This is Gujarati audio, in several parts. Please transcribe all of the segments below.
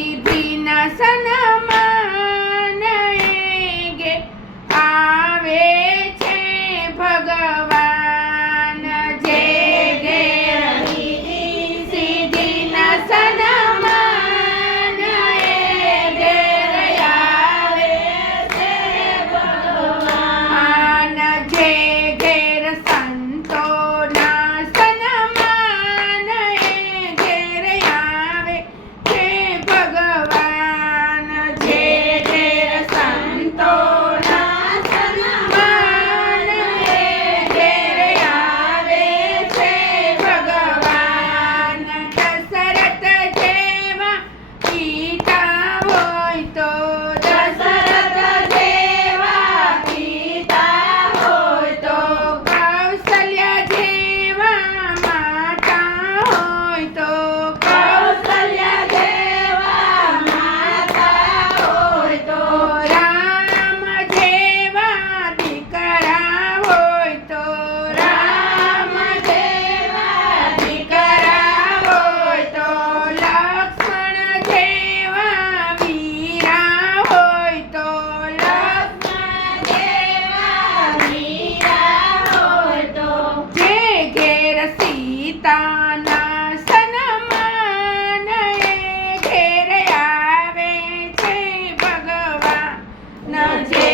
સિદ્ધિના સન્માન ગે આવે છે ભગવાન. જે ઘેર સિદ્ધિના સન્માન ઘેર આવે છે ભગવાન. જે ઘેર સંતોના સન્માન ઘેર આવે છે ભગવાન. જે ઘેર સંતોના સન્માન ઘેર આવે છે ભગવાન. દશરથ જેવા પિતા હોય તો દશરથ જેવા પિતા હોય તો કૌશલ્ય જેવા માતા હોય તો કૌશલ્ય જેવા માતા હોય તો રામ જેવા દીકરા હોય તો રામ જેવા દીકરા હોય તો લક્ષ્મણ જેવા વીરા હોય તો લક્ષ્મણ જેવા વીરા હોય તો જે ઘેર સીતાના સન્માન ઘેર આવે છે ભગવાન. જે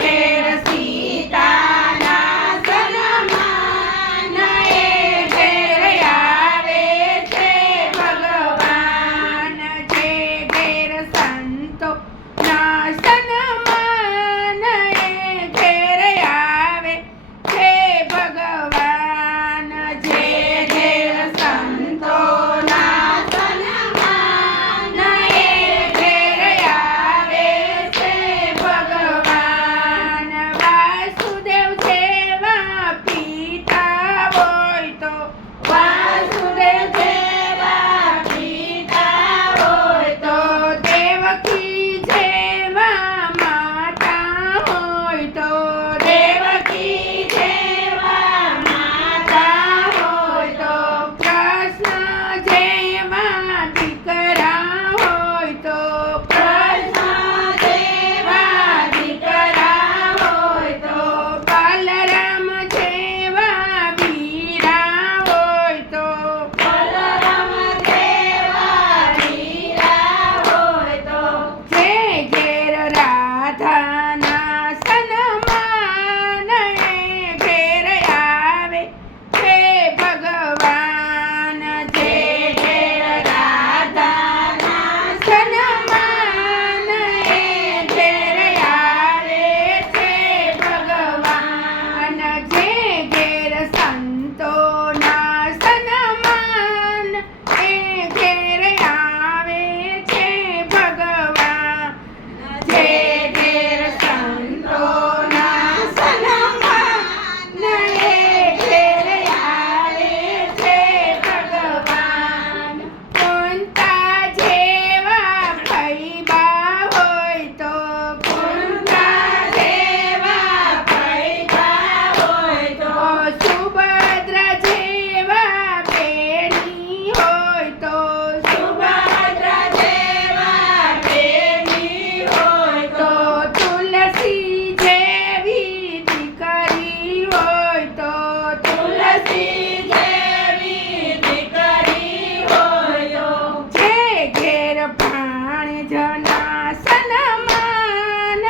ઘેર સીતાના સન્માન ઘેર આવે છે ભગવાન. જે ઘેર સંતોના સન્માન ઘેર આવે છે ભગવાન. જે ઘેર સંતોના સન્માન ઘેર આવે છે ભગવાન. વાસુદેવ જેવા પિતા હોય તો વાસુદેવ જેવા પિતા હોય તો દેવકી જેવા માતા હોય તો દેવકી જેવા માતા હોય તો કૃષ્ણ જેવા દીકરા હોય તો કૃષ્ણ જેવા દીકરા હોય તો બલરામ જેવા વીરા હોય તો બલરામ જેવા વીરા હોય તો જે ઘેર રાધાના સન્માન ઘેર આવે છે ભગવાન. જે ઘેર રાધાના સન્માન ઘેર આવે છે ભગવાન. જે ઘેર સંતોના સન્માન ઘેર આવે છે ભગવાન. જે ઘેર સંતોના સન્માન ઘેર આવે છે ભગવાન. કુંતા જેવા ફૈબા હોય તો કુંતા જેવા ફૈબા હોય તો સુભદ્રા જેવા બેની હોય તો સુભદ્રા જેવા બેની હોય તો તુલસી જેવી દીકરી હોય તો તુલસી જેવી દીકરી હોય તો જે ઘેર ભાણેજના સન્માન